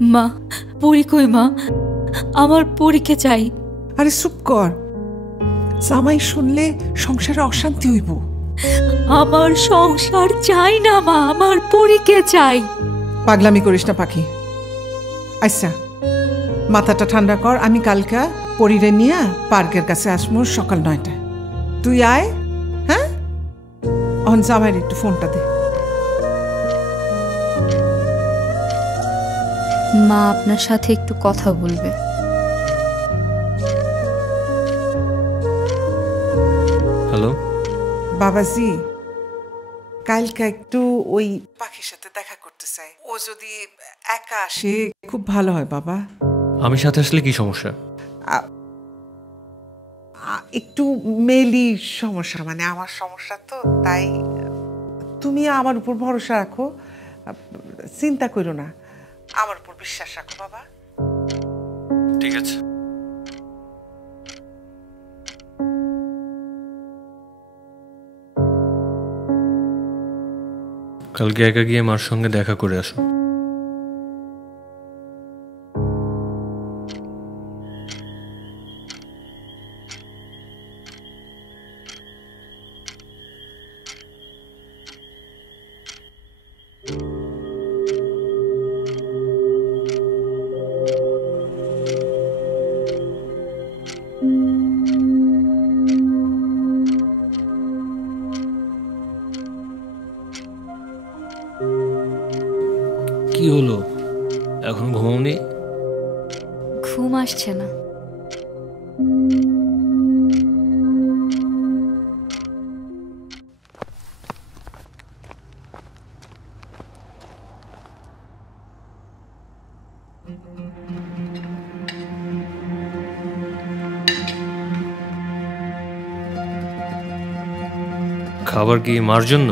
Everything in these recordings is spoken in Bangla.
মা, পরি কই মা? আমার পরীকে চাই। আরে চুপ কর, জামাই শুনলে সংসারে অশান্তি হইব। আমার সংসার চাই না মা, আমার পরীকে চাই। পাগলামি করিস না পাখি। আচ্ছা, মাথাটা ঠান্ডা কর। আমি কালকা পরিরে নিয়ে পার্কের কাছে আসবো সকাল 9টায়। তুই আয়। হ্যাঁ, অন জামাইয়ের একটু ফোনটা দে। মা আপনার সাথে একটু কথা বলবে। হ্যালো বাবাজি, কালকা একটু ওই পাখির সাথে দেখা করতে চাই। ও যদি একা আসে খুব ভালো হয় বাবা। আমি সাথে আসলে কি সমস্যা? একটু মেলি সমস্যা, মানে আমার সমস্যা তো, তাই তুমি আমার উপর ভরসা রাখো, চিন্তা করো না, আমার উপর বিশ্বাস রাখো বাবা। ঠিক আছে। কালকে একা গিয়ে মার সঙ্গে দেখা করে আসো। কি হলো, এখন ঘুমাওনি? ঘুম আসছে না। খাবার কি মার জন্য?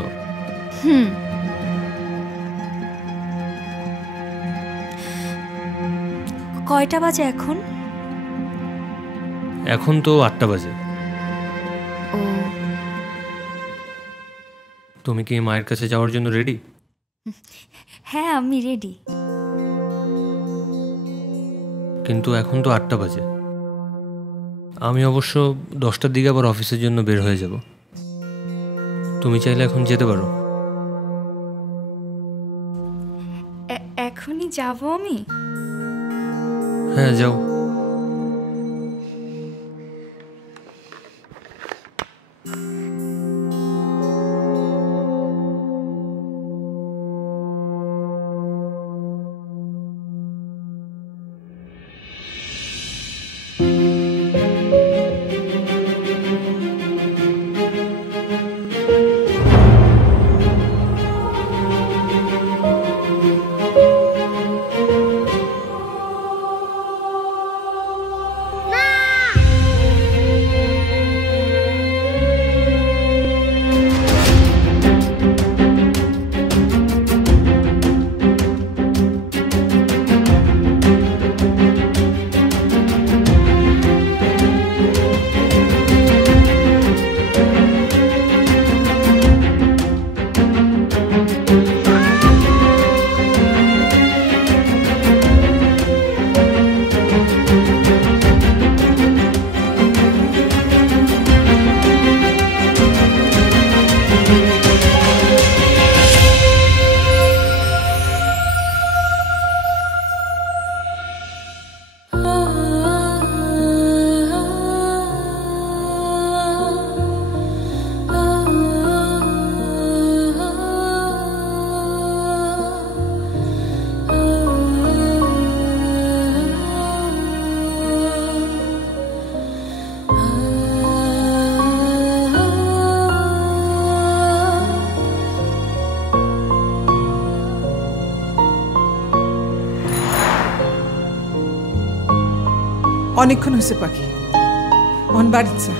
কয়টা বাজে এখন? এখন তো 8টা বাজে। ও, তুমি কি মায়ের কাছে যাওয়ার জন্য রেডি? হ্যাঁ আমি রেডি। কিন্তু এখন তো 8টা বাজে। আমি অবশ্য 10টার দিকে আবার অফিসের জন্য বের হয়ে যাব। তুমি চাইলে এখন যেতে পারো। এখনই যাব আমি? হ্যাঁ যাও। অনেকক্ষণ হয়েছে পাখি, অন বাড়ির চা।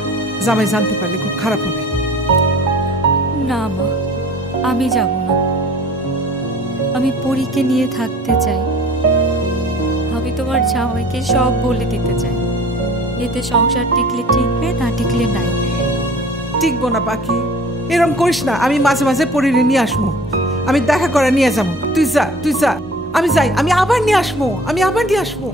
জামাই জানতে পারলে খুব খারাপ হবে। না মা, আমি যাব না। আমি পরীকে নিয়ে থাকতে চাই। আমি তোমার জামাইকে সব বলে দিতে চাই। এতে সংসার টিকলে টিকবে, না টিকলে নাই। টিকবো না পাখি, এরম করিস না। আমি মাঝে মাঝে পরিরে নিয়ে আসবো, আমি দেখা করে নিয়ে যাবো। তুই যা, তুই যা, আমি যাই, আমি আবার নিয়ে আসবো, আমি আবার নিয়ে আসবো।